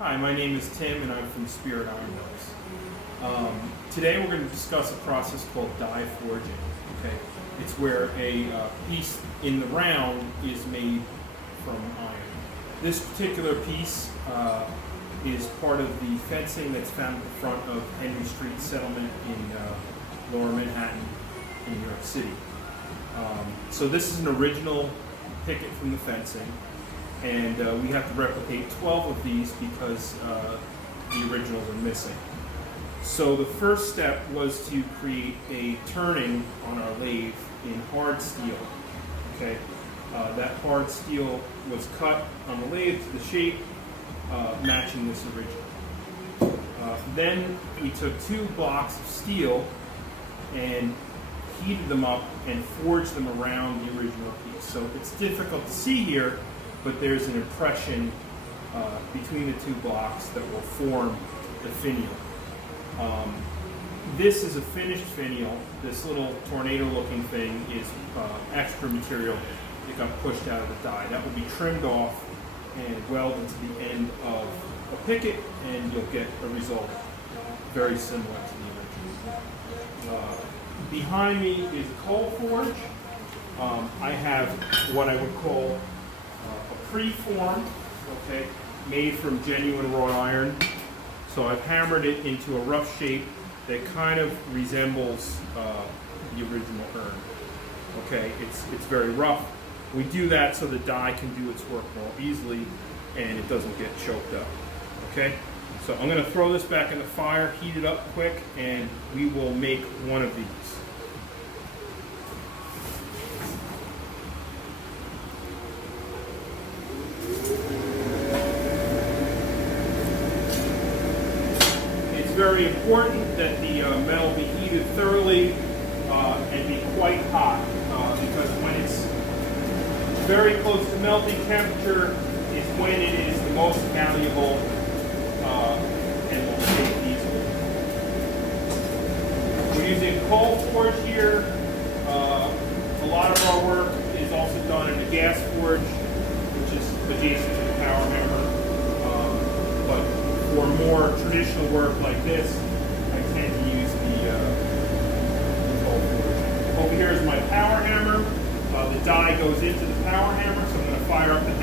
Hi, my name is Tim and I'm from Spirit Iron Works. Today we're going to discuss a process called die forging. Okay, it's where a piece in the round is made from iron. This particular piece is part of the fencing that's found at the front of Henry Street Settlement in Lower Manhattan in New York City. So this is an original picket from the fencing. And we have to replicate 12 of these because the originals are missing. So the first step was to create a turning on our lathe in hard steel. Okay, that hard steel was cut on the lathe to the shape matching this original. Then we took 2 blocks of steel and heated them up and forged them around the original piece. So it's difficult to see here, but there's an impression between the 2 blocks that will form the finial. This is a finished finial. This little tornado-looking thing is extra material that got pushed out of the die. That will be trimmed off and welded to the end of a picket, and you'll get a result very similar to the original. Behind me is a coal forge. I have what I would call a preform, okay, made from genuine wrought iron. So I've hammered it into a rough shape that kind of resembles the original urn. Okay, it's very rough. We do that so the die can do its work more easily and it doesn't get choked up. Okay, so I'm going to throw this back in the fire, heat it up quick, and we will make one of these. Very important that the metal be heated thoroughly and be quite hot because when it's very close to melting temperature is when it is the most malleable and will shape easily. We're using coal forge here. A lot of our work is also done in a gas forge, which is adjacent to the power hammer. But for more traditional work like this, I tend to use the coal forge. Over here is my power hammer. The die goes into the power hammer, so I'm going to fire up the